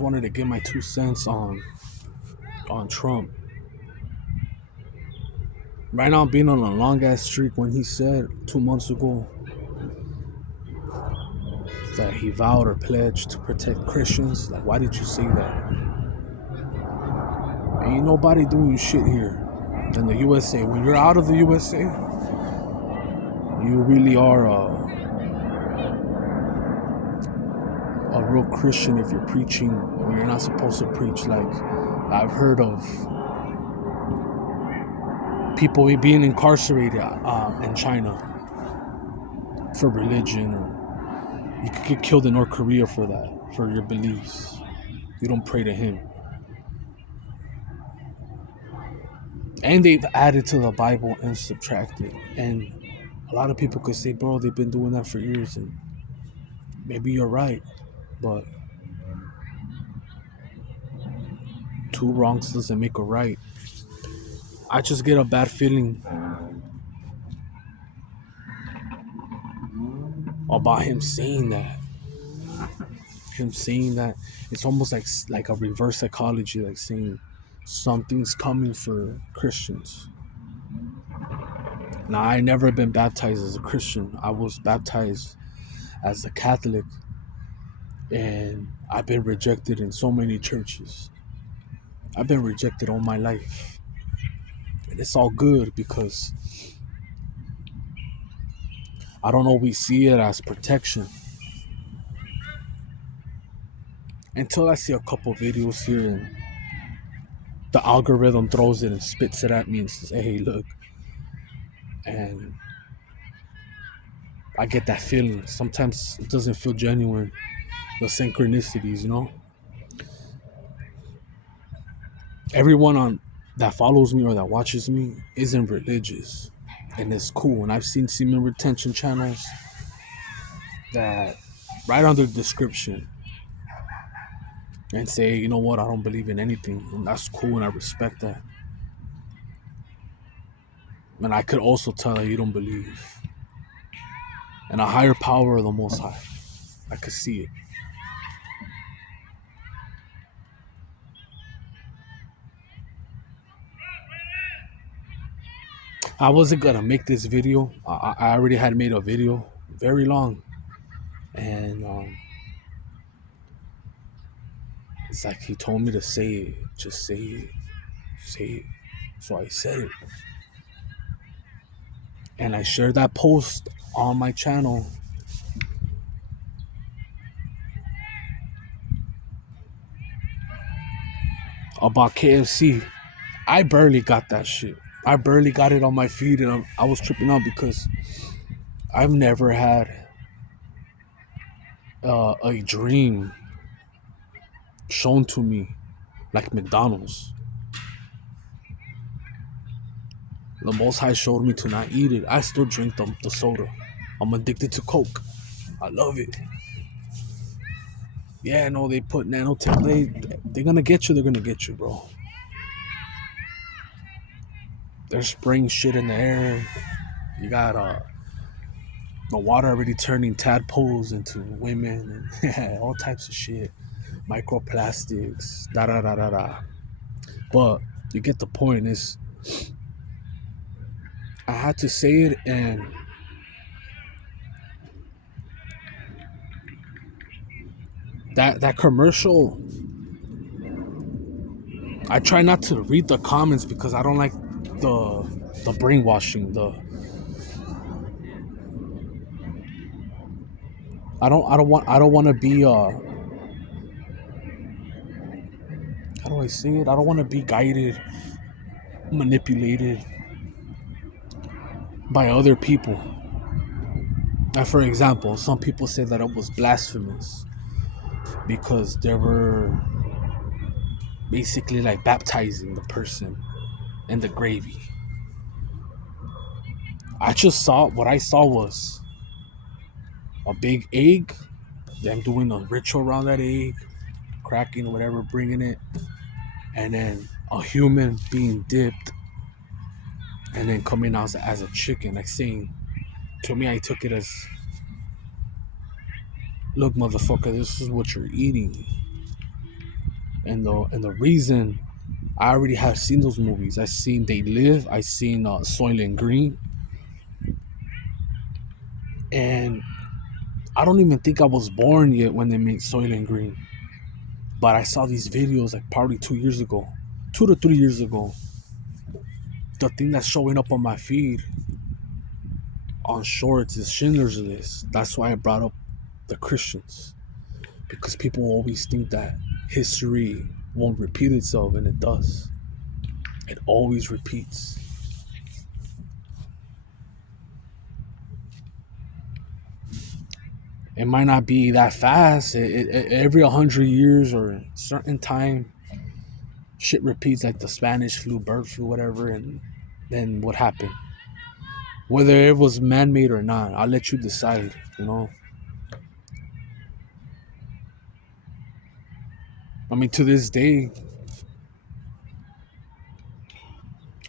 Wanted to get my 2 cents on Trump. Right now, I'm being on a long ass streak when he said 2 months ago that he vowed or pledged to protect Christians. Like, why did you say that? Ain't nobody doing shit here in the USA. When you're out of the USA, you really are a real Christian if you're preaching when you're not supposed to preach. Like, I've heard of people being incarcerated in China for religion, or you could get killed in North Korea for that, for your beliefs. You don't pray to him. And they've added to the Bible and subtracted. And a lot of people could say, bro, they've been doing that for years. And maybe you're right. But two wrongs doesn't make a right. I just get a bad feeling about him saying that. Him saying that. It's almost like a reverse psychology, like saying something's coming for Christians. Now, I never been baptized as a Christian. I was baptized as a Catholic, and I've been rejected in so many churches. I've been rejected all my life, and it's all good because I don't always see it as protection until I see a couple videos here and the algorithm throws it and spits it at me and says, hey, look. And I get that feeling. Sometimes it doesn't feel genuine, the synchronicities, you know. Everyone on that follows me or that watches me isn't religious, and it's cool. And I've seen semen retention channels that write on the description and say, you know what, I don't believe in anything, and that's cool, and I respect that. And I could also tell that you don't believe in a higher power of the Most High. I could see it. I wasn't gonna make this video. I already had made a video very long, and it's like he told me to say it. Just say it, say it. So I said it, and I shared that post on my channel. About KFC. I barely got that shit. I barely got it on my feed, and I was tripping out because I've never had a dream shown to me like McDonald's. The Most High showed me to not eat it. I still drink the soda. I'm addicted to Coke. I love it. Yeah, no, they put nanotech. They're gonna get you. They're gonna get you, bro. They're spraying shit in the air. You got the water already turning tadpoles into women and all types of shit. Microplastics. Da da da da da. But you get the point. Is I had to say it, and that commercial, I try not to read the comments because I don't like the brainwashing. I don't want to be how do I say it? I don't want to be guided, manipulated by other people. Like, for example, some people say that it was blasphemous because they were basically like baptizing the person in the gravy. I just saw what I saw was a big egg, them doing a ritual around that egg, cracking whatever, bringing it, and then a human being dipped, and then coming out as a chicken. Like saying, to me, I took it as, look, motherfucker, this is what you're eating. And the reason, I already have seen those movies. I seen They Live. I seen Soylent Green, and I don't even think I was born yet when they made Soylent Green. But I saw these videos like probably 2 years ago, 2 to 3 years ago. The thing that's showing up on my feed on shorts is Schindler's List. That's why I brought up the Christians, because people always think that history won't repeat itself, and it does. It always repeats. It might not be that fast. Every 100 years or a certain time, shit repeats, like the Spanish flu, bird flu, whatever. And then what happened? Whether it was man-made or not, I'll let you decide. I mean, to this day,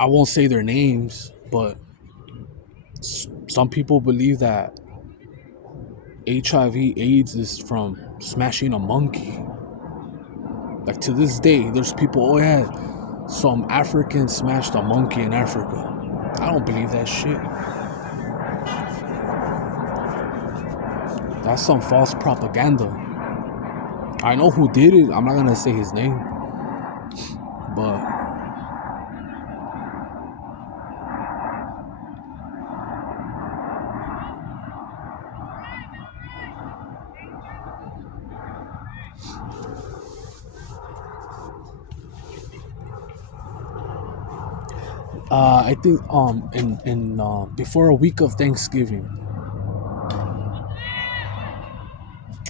I won't say their names, but some people believe that HIV/AIDS is from smashing a monkey. Like, to this day, there's people, oh yeah, some African smashed a monkey in Africa. I don't believe that shit. That's some false propaganda. I know who did it. I'm not gonna say his name, but I think in before a week of Thanksgiving,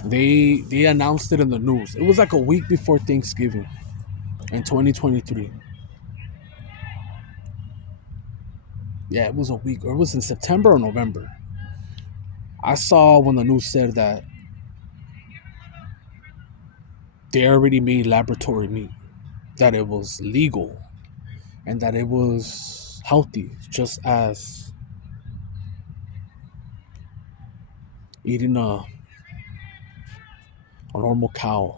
they announced it in the news. It was like a week before Thanksgiving in 2023. Yeah, it was a week, or it was in September or November. I saw when the news said that they already made laboratory meat, that it was legal, and that it was healthy, just as eating a normal cow.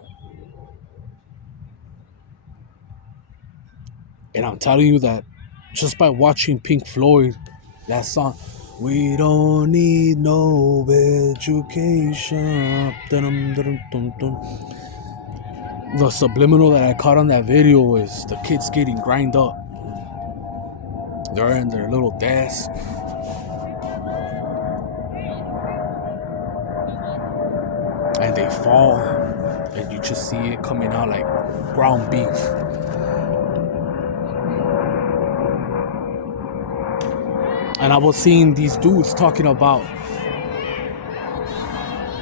And I'm telling you that just by watching Pink Floyd, that song, "We don't need no education," the subliminal that I caught on that video is the kids getting grind up. They're in their little desk, and they fall, and you just see it coming out like ground beef. And I was seeing these dudes talking about,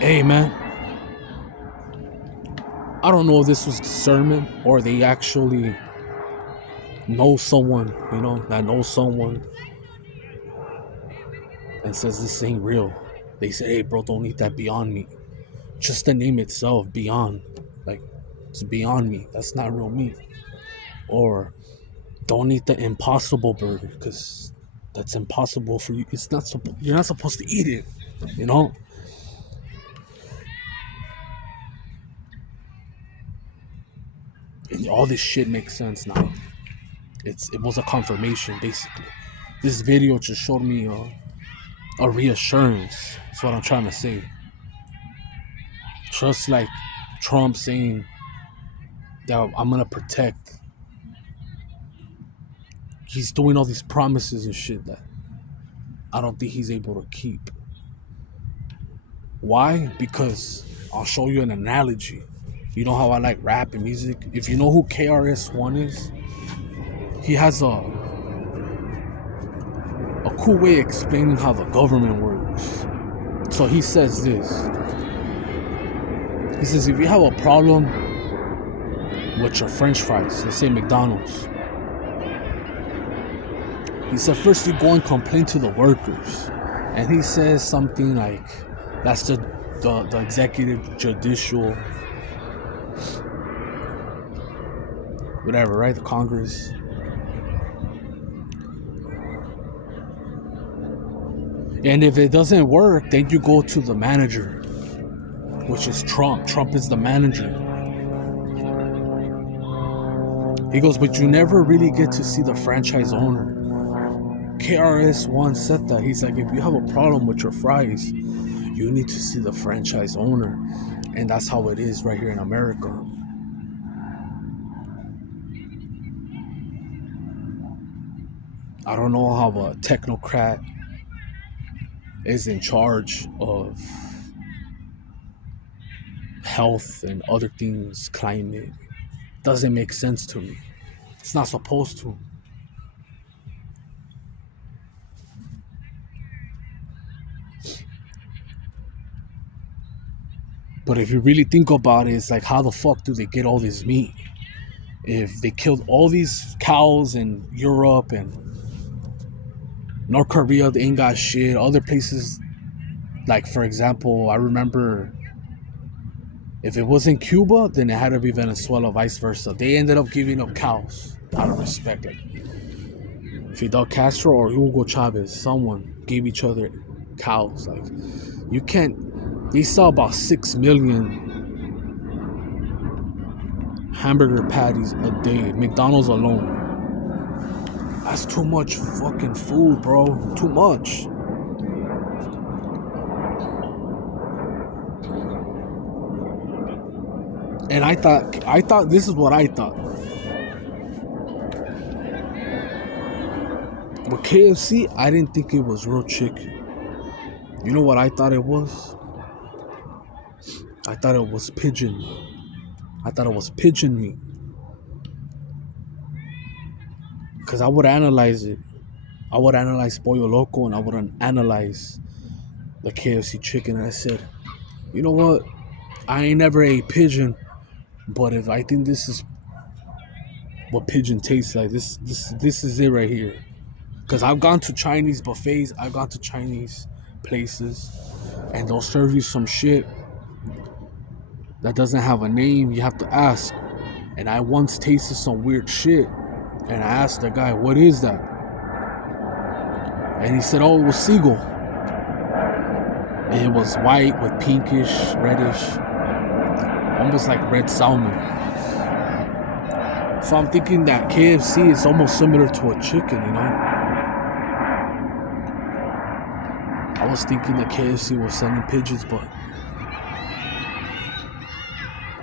hey man, I don't know if this was discernment or they actually know someone, that knows someone and says this ain't real. They say, hey bro, don't eat that Beyond Meat. Just the name itself, Beyond, like, it's Beyond Meat. That's not real meat. Or don't eat the Impossible Burger, because that's impossible for you. You're not supposed to eat it, And all this shit makes sense now. It was a confirmation, basically. This video just showed me a reassurance. That's what I'm trying to say. Just like Trump saying that I'm gonna protect. He's doing all these promises and shit that I don't think he's able to keep. Why? Because I'll show you an analogy. You know how I like rap and music? If you know who KRS-One is, he has a cool way of explaining how the government works. So he says this. He says, if you have a problem with your French fries, let's say McDonald's, he said, first you go and complain to the workers. And he says something like, that's the executive, judicial, whatever, right? The Congress. And if it doesn't work, then you go to the manager, which is Trump. Trump is the manager. He goes, but you never really get to see the franchise owner. KRS-One said that. He's like, if you have a problem with your fries, you need to see the franchise owner. And that's how it is right here in America. I don't know how a technocrat is in charge of health and other things, climate. Doesn't make sense to me. It's not supposed to. But if you really think about it, it's like, how the fuck do they get all this meat? If they killed all these cows in Europe and North Korea, they ain't got shit. Other places, like for example, I remember if it wasn't Cuba, then it had to be Venezuela, vice versa. They ended up giving up cows out of respect. Like Fidel Castro or Hugo Chavez, someone gave each other cows. Like you can't. They saw about 6 million hamburger patties a day. McDonald's alone. That's too much fucking food, bro. Too much. And I thought this is what I thought. With KFC, I didn't think it was real chicken. You know what I thought it was? I thought it was pigeon. I thought it was pigeon meat. Because I would analyze it. I would analyze Pollo Loco and I would analyze the KFC chicken. And I said, you know what? I ain't never ate pigeon. But if I think this is what pigeon tastes like, this is it right here. Because I've gone to Chinese buffets, I've gone to Chinese places, and they'll serve you some shit that doesn't have a name. You have to ask. And I once tasted some weird shit, and I asked the guy, what is that? And he said, oh, it was seagull. And it was white with pinkish, reddish, almost like red salmon. So I'm thinking that KFC is almost similar to a chicken, you know? I was thinking that KFC was selling pigeons, but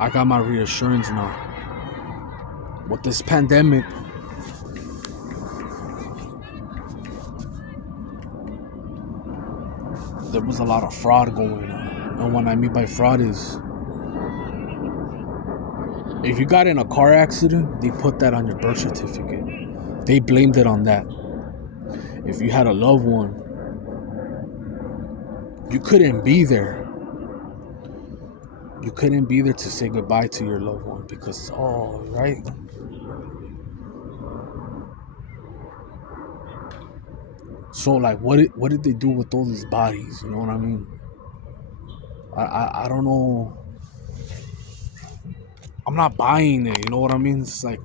I got my reassurance now. With this pandemic, there was a lot of fraud going on. And what I mean by fraud is, if you got in a car accident, they put that on your birth certificate. They blamed it on that. If you had a loved one, you couldn't be there. You couldn't be there to say goodbye to your loved one because, right? So, like, what did they do with all these bodies? You know what I mean? I don't know. I'm not buying it. You know what I mean? It's like,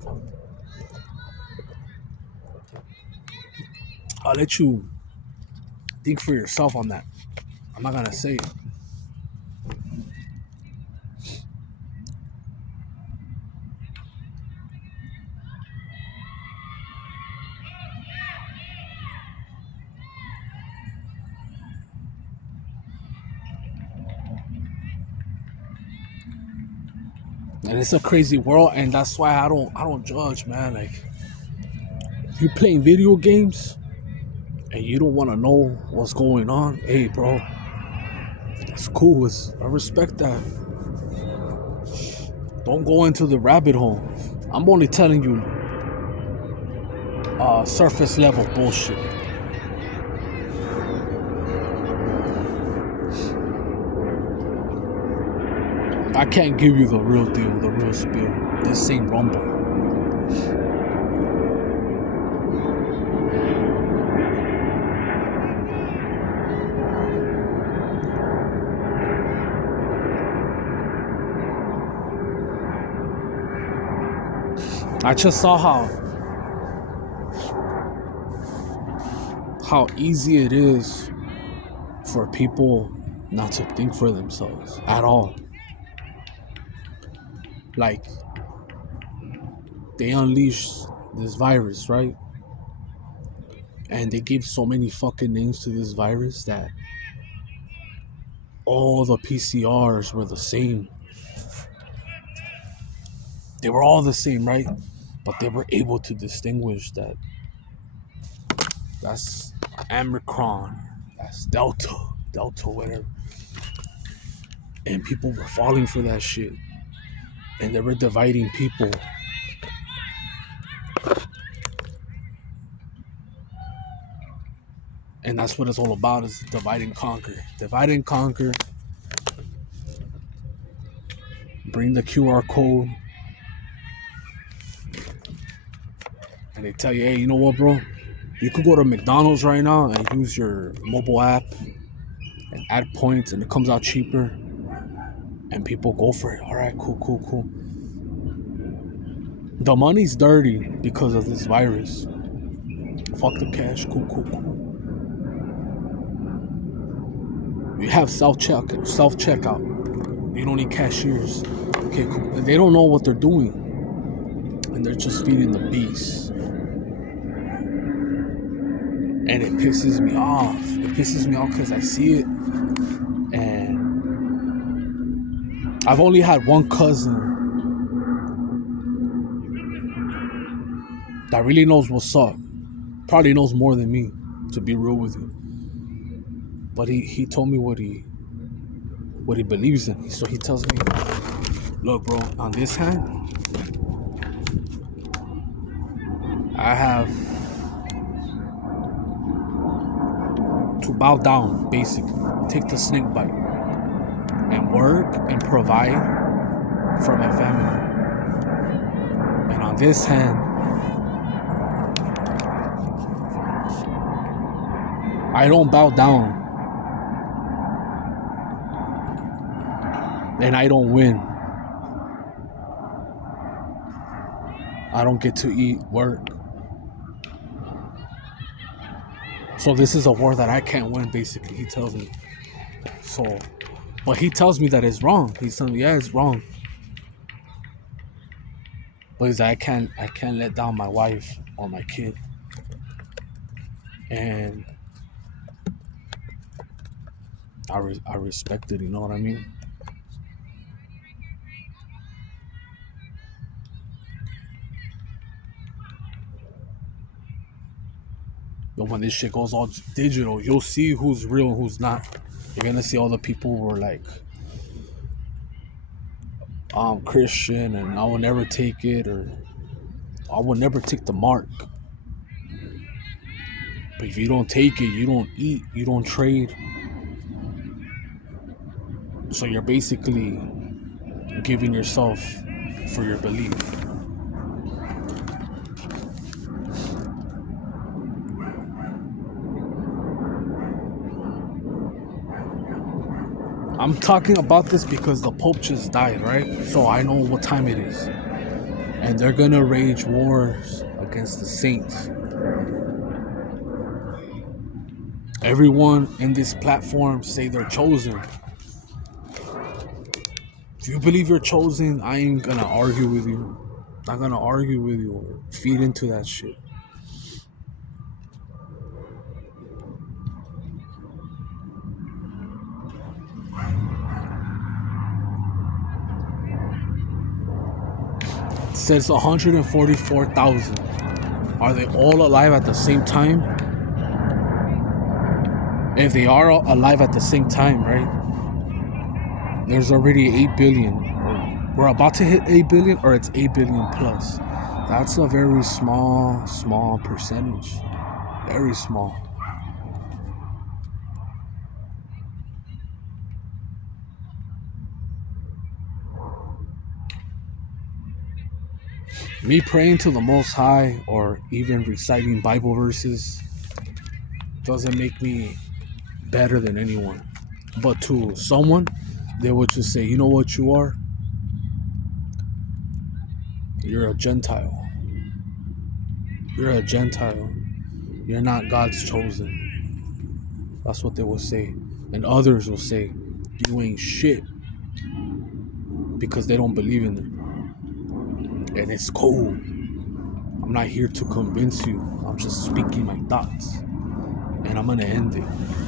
I'll let you think for yourself on that. I'm not gonna say it. And it's a crazy world, and that's why I don't judge, man. Like, if you're playing video games and you don't want to know what's going on, hey, bro, that's cool. I respect that. Don't go into the rabbit hole. I'm only telling you surface level bullshit. I can't give you the real deal, the real spiel. This ain't Rumble. I just saw how easy it is for people not to think for themselves at all. Like, they unleashed this virus, right? And they gave so many fucking names to this virus that all the PCRs were the same. They were all the same, right? But they were able to distinguish that that's Omicron, that's Delta, whatever. And people were falling for that shit. And they were dividing people. And that's what it's all about, is divide and conquer. Divide and conquer. Bring the QR code. And they tell you, hey, you know what, bro? You could go to McDonald's right now and use your mobile app and add points, and it comes out cheaper. And people go for it. All right, cool. The money's dirty because of this virus. Fuck the cash. Cool. You have self-checkout. You don't need cashiers. Okay, cool. And they don't know what they're doing. And they're just feeding the beast. And it pisses me off. It pisses me off because I see it. And I've only had one cousin that really knows what's up. Probably knows more than me, to be real with you. But he told me what he believes in. So he tells me, look, bro, on this hand, I have to bow down, basically. Take the snake bite and work and provide for my family. And on this hand, I don't bow down. And I don't win. I don't get to eat, work. So this is a war that I can't win, basically, he tells me. So, but he tells me that it's wrong. He's telling me, yeah, it's wrong. But he's like, I can't let down my wife or my kid. And I respect it, you know what I mean? But when this shit goes all digital, you'll see who's real and who's not. You're gonna see all the people who are like, I'm Christian and I will never take it, or I will never take the mark. But if you don't take it, you don't eat, you don't trade. So you're basically giving yourself for your belief. I'm talking about this because the Pope just died, right? So I know what time it is. And they're gonna rage wars against the saints. Everyone in this platform say they're chosen. If you believe you're chosen, I ain't gonna argue with you. Not gonna argue with you or feed into that shit. It says 144,000. Are they all alive at the same time? If they are alive at the same time, right? There's already 8 billion. We're about to hit 8 billion, or it's 8 billion plus. That's a very small percentage. Very small. Me praying to the Most High or even reciting Bible verses doesn't make me better than anyone. But to someone, they would just say, you know what you are? You're a Gentile. You're a Gentile. You're not God's chosen. That's what they will say. And others will say, you ain't shit. Because they don't believe in it. And it's cool. I'm not here to convince you. I'm just speaking my thoughts. And I'm gonna end it.